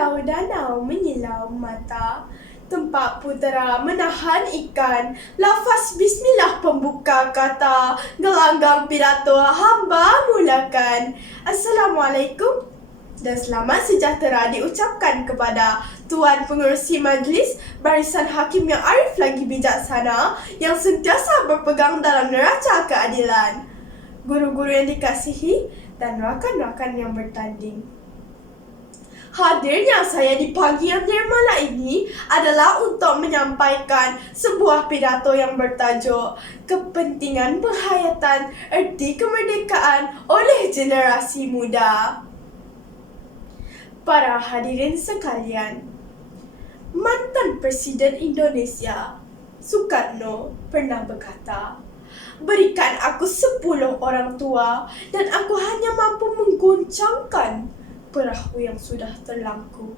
Pulau danau menyelam mata, tempat putera menahan ikan, lafaz bismillah pembuka kata, gelanggang pidato hamba mulakan. Assalamualaikum dan selamat sejahtera diucapkan kepada Tuan Pengerusi Majlis, barisan hakim yang arif lagi bijaksana, yang sentiasa berpegang dalam neraca keadilan, guru-guru yang dikasihi dan rakan-rakan yang bertanding. Hadirnya saya di pagi yang nirmala ini adalah untuk menyampaikan sebuah pidato yang bertajuk Kepentingan Penghayatan Erti Kemerdekaan oleh Generasi Muda. Para hadirin sekalian, mantan Presiden Indonesia, Sukarno, pernah berkata, "Berikan aku 10 orang tua dan aku hanya mampu menggoncangkan perahu yang sudah terlangku.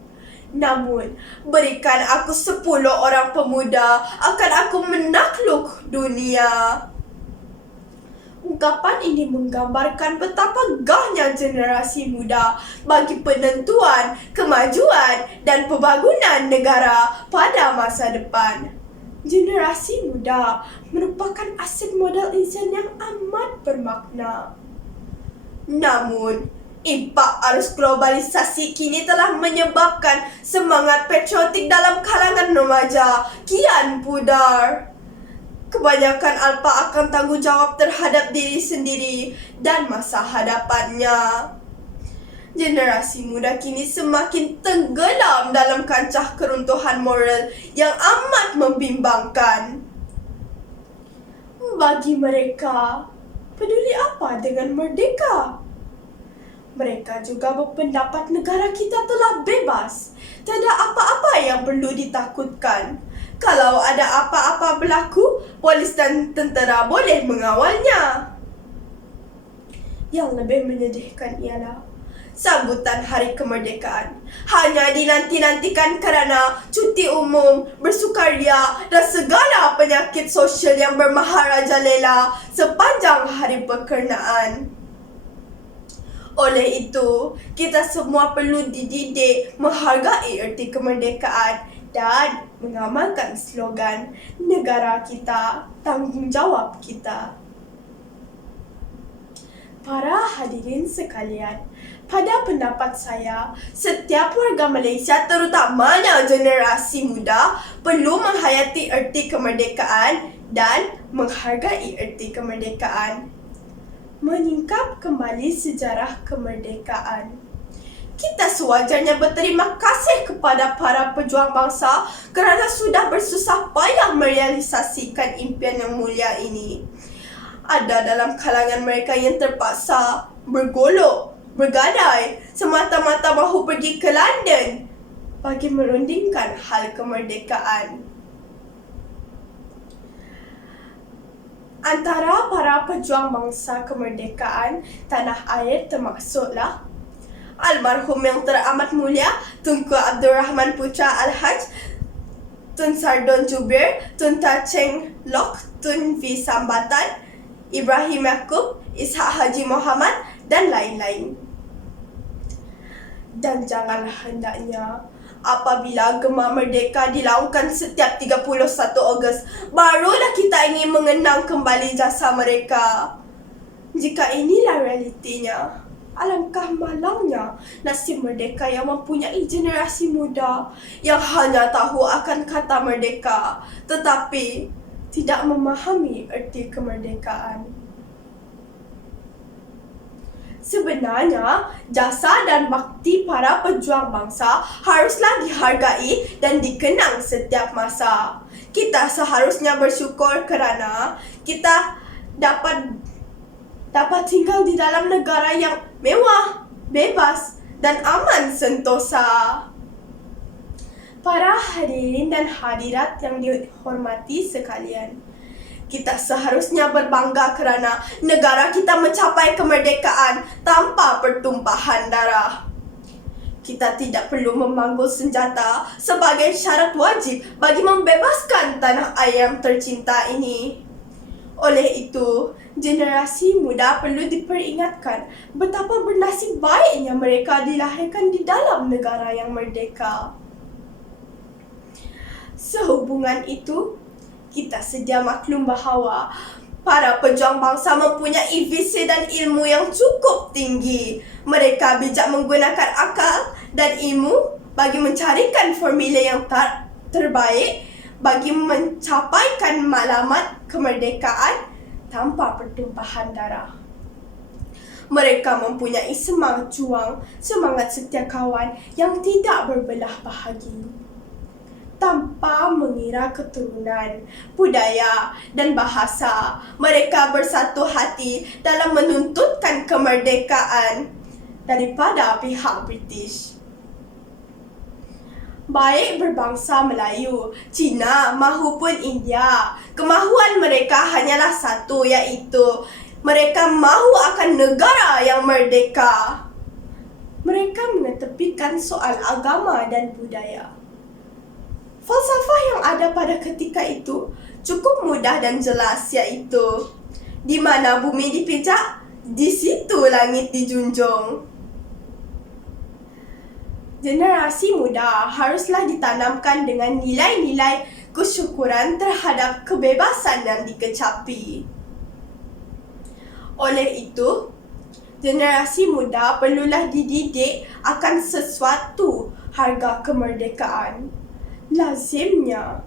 Namun, berikan aku 10 orang pemuda, akan aku menakluk dunia." Ungkapan ini menggambarkan betapa gahnya generasi muda bagi penentuan, kemajuan dan pembangunan negara pada masa depan. Generasi muda merupakan aset modal insan yang amat bermakna. Namun, impak arus globalisasi kini telah menyebabkan semangat patriotik dalam kalangan remaja kian pudar. Kebanyakan alpa akan tanggungjawab terhadap diri sendiri dan masa hadapannya. Generasi muda kini semakin tenggelam dalam kancah keruntuhan moral yang amat membimbangkan. Bagi mereka, peduli apa dengan merdeka? Mereka juga berpendapat negara kita telah bebas. Tiada apa-apa yang perlu ditakutkan. Kalau ada apa-apa berlaku, polis dan tentera boleh mengawalnya. Yang lebih menyedihkan ialah sambutan Hari Kemerdekaan hanya dinanti-nantikan kerana cuti umum, bersukaria dan segala penyakit sosial yang bermaharajalela sepanjang hari berkenaan. Oleh itu, kita semua perlu dididik menghargai erti kemerdekaan dan mengamalkan slogan negara kita, tanggungjawab kita. Para hadirin sekalian, pada pendapat saya, setiap warga Malaysia, terutamanya generasi muda, perlu menghayati erti kemerdekaan dan menghargai erti kemerdekaan. Menyingkap kembali sejarah kemerdekaan. Kita sewajarnya berterima kasih kepada para pejuang bangsa kerana sudah bersusah payah merealisasikan impian yang mulia ini. Ada dalam kalangan mereka yang terpaksa bergolok, bergadai, semata-mata mahu pergi ke London bagi merundingkan hal kemerdekaan. Antara para pejuang bangsa kemerdekaan tanah air termaksudlah almarhum yang teramat mulia Tunku Abdul Rahman Putra Al-Haj, Tun Sardon Jubir, Tun Ta Cheng Lok, Tun V Sambatan, Ibrahim Yaakob, Ishak Haji Muhammad dan lain-lain. Dan janganlah hendaknya apabila Gema Merdeka dilaungkan setiap 31 Ogos, barulah kita ingin mengenang kembali jasa mereka. Jika inilah realitinya, alangkah malangnya nasib merdeka yang mempunyai generasi muda yang hanya tahu akan kata merdeka tetapi tidak memahami erti kemerdekaan. Sebenarnya, jasa dan bakti para pejuang bangsa haruslah dihargai dan dikenang setiap masa. Kita seharusnya bersyukur kerana kita dapat tinggal di dalam negara yang mewah, bebas dan aman sentosa. Para hadirin dan hadirat yang dihormati sekalian, kita seharusnya berbangga kerana negara kita mencapai kemerdekaan tanpa pertumpahan darah. Kita tidak perlu memanggul senjata sebagai syarat wajib bagi membebaskan tanah air yang tercinta ini. Oleh itu, generasi muda perlu diperingatkan betapa bernasib baiknya mereka dilahirkan di dalam negara yang merdeka. Sehubungan itu, kita sedia maklum bahawa para pejuang bangsa mempunyai visi dan ilmu yang cukup tinggi. Mereka bijak menggunakan akal dan ilmu bagi mencarikan formula yang terbaik bagi mencapaikan matlamat kemerdekaan tanpa pertumpahan darah. Mereka mempunyai semangat juang, semangat setia kawan yang tidak berbelah bahagi. Tanpa mengira keturunan, budaya dan bahasa, mereka bersatu hati dalam menuntutkan kemerdekaan daripada pihak British. Baik berbangsa Melayu, Cina mahupun India, kemahuan mereka hanyalah satu, iaitu mereka mahu akan negara yang merdeka. Mereka mengetepikan soal agama dan budaya. Falsafah yang ada pada ketika itu cukup mudah dan jelas, iaitu di mana bumi dipijak, di situ langit dijunjung. Generasi muda haruslah ditanamkan dengan nilai-nilai kesyukuran terhadap kebebasan yang dikecapi. Oleh itu, generasi muda perlulah dididik akan sesuatu harga kemerdekaan. Lazimnya,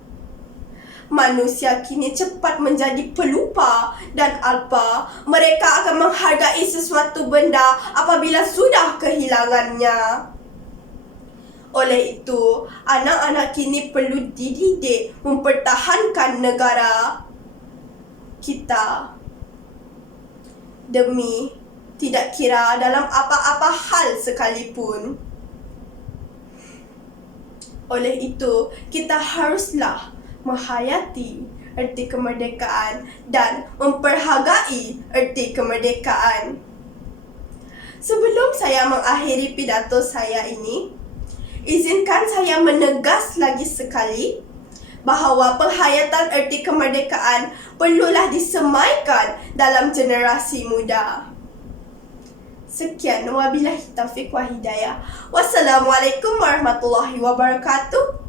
manusia kini cepat menjadi pelupa dan alpa. Mereka akan menghargai sesuatu benda apabila sudah kehilangannya. Oleh itu, anak-anak kini perlu dididik mempertahankan negara kita demi tidak kira dalam apa-apa hal sekalipun. Oleh itu, kita haruslah menghayati erti kemerdekaan dan memperhargai erti kemerdekaan. Sebelum saya mengakhiri pidato saya ini, izinkan saya menegas lagi sekali bahawa penghayatan erti kemerdekaan perlulah disemaikan dalam generasi muda. Sekian, wabillahi taufiq wa hidayah. Wassalamualaikum warahmatullahi wabarakatuh.